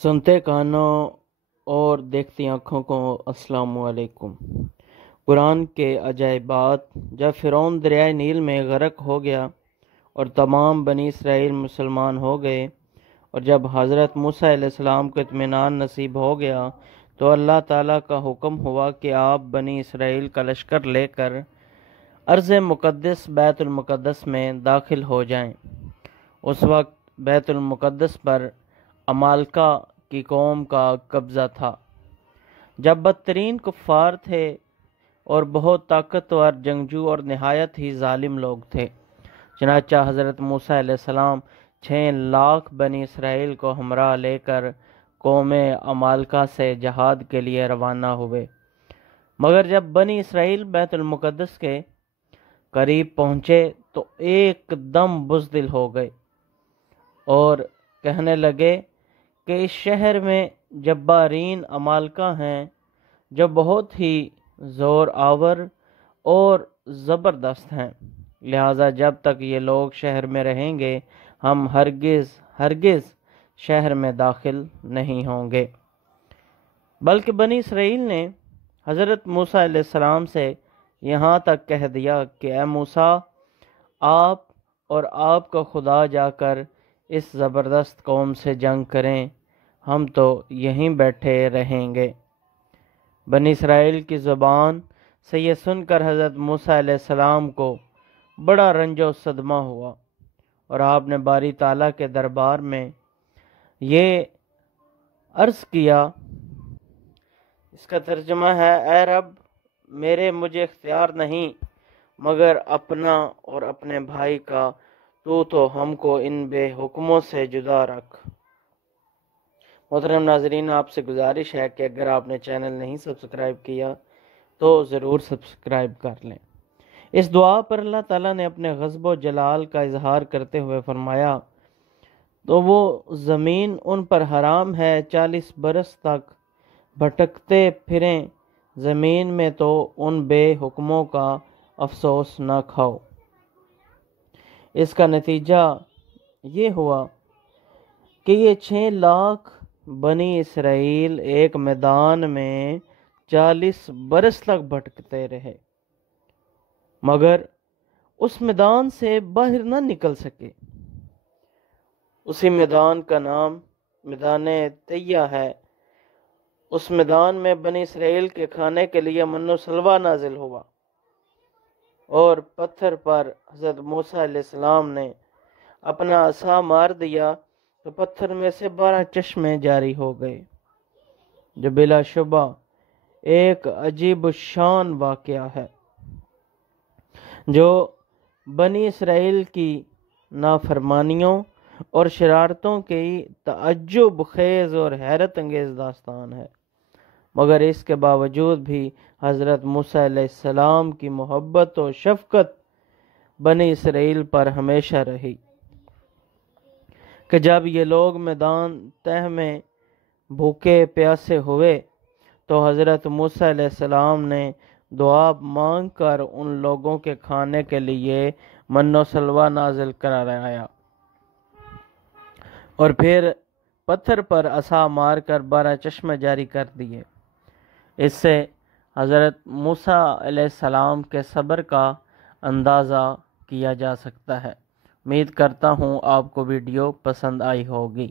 سنتے کانوں اور دیکھتی آنکھوں کو السلام علیکم۔ قرآن کے عجائبات۔ جب فرعون دریائے نیل میں غرق ہو گیا اور تمام بنی اسرائیل مسلمان ہو گئے، اور جب حضرت موسیٰ علیہ السلام کو اطمینان نصیب ہو گیا تو اللہ تعالیٰ کا حکم ہوا کہ آپ بنی اسرائیل کا لشکر لے کر ارض مقدس بیت المقدس میں داخل ہو جائیں۔ اس وقت بیت المقدس پر عمالقہ کی قوم کا قبضہ تھا، جب بدترین کفار تھے اور بہت طاقتور جنگجو اور نہایت ہی ظالم لوگ تھے۔ چنانچہ حضرت موسیٰ علیہ السلام 6 لاکھ بنی اسرائیل کو ہمراہ لے کر قوم عمالقہ سے جہاد کے لیے روانہ ہوئے، مگر جب بنی اسرائیل بیت المقدس کے قریب پہنچے تو ایک دم بزدل ہو گئے اور کہنے لگے کہ اس شہر میں جبارین عمالقہ ہیں جو بہت ہی زور آور اور زبردست ہیں، لہذا جب تک یہ لوگ شہر میں رہیں گے ہم ہرگز شہر میں داخل نہیں ہوں گے۔ بلکہ بنی اسرائیل نے حضرت موسیٰ علیہ السلام سے یہاں تک کہہ دیا کہ اے موسیٰ، آپ اور آپ کا خدا جا کر اس زبردست قوم سے جنگ کریں، ہم تو یہیں بیٹھے رہیں گے۔ بنی اسرائیل کی زبان سے یہ سن کر حضرت موسیٰ علیہ السلام کو بڑا رنج و صدمہ ہوا، اور آپ نے باری تعالیٰ کے دربار میں یہ عرض کیا۔ اس کا ترجمہ ہے، اے رب، مجھے اختیار نہیں مگر اپنا اور اپنے بھائی کا، تو ہم کو ان بے حکموں سے جدا رکھ۔ محترم ناظرین، آپ سے گزارش ہے کہ اگر آپ نے چینل نہیں سبسکرائب کیا تو ضرور سبسکرائب کر لیں۔ اس دعا پر اللہ تعالیٰ نے اپنے غضب و جلال کا اظہار کرتے ہوئے فرمایا، تو وہ زمین ان پر حرام ہے، 40 برس تک بھٹکتے پھریں زمین میں، تو ان بے حکموں کا افسوس نہ کھاؤ۔ اس کا نتیجہ یہ ہوا کہ یہ 6 لاکھ بنی اسرائیل ایک میدان میں 40 برس تک بھٹکتے رہے، مگر اس میدان سے باہر نہ نکل سکے۔ اسی میدان کا نام میدان تیہ ہے۔ اس میدان میں بنی اسرائیل کے کھانے کے لیے من و سلوہ نازل ہوا، اور پتھر پر حضرت موسیٰ علیہ السلام نے اپنا عصا مار دیا تو پتھر میں سے 12 چشمے جاری ہو گئے، جو بلا شبہ ایک عجیب الشان واقعہ ہے، جو بنی اسرائیل کی نافرمانیوں اور شرارتوں کی تعجب خیز اور حیرت انگیز داستان ہے۔ مگر اس کے باوجود بھی حضرت موسیٰ علیہ السلام کی محبت و شفقت بنی اسرائیل پر ہمیشہ رہی، کہ جب یہ لوگ میدان تہ میں بھوکے پیاسے ہوئے تو حضرت موسیٰ علیہ السلام نے دعا مانگ کر ان لوگوں کے کھانے کے لیے من و سلوہ نازل کرایا، اور پھر پتھر پر عصا مار کر 12 چشمے جاری کر دیے۔ اس سے حضرت موسیٰ علیہ السلام کے صبر کا اندازہ کیا جا سکتا ہے۔ امید کرتا ہوں آپ کو ویڈیو پسند آئی ہوگی۔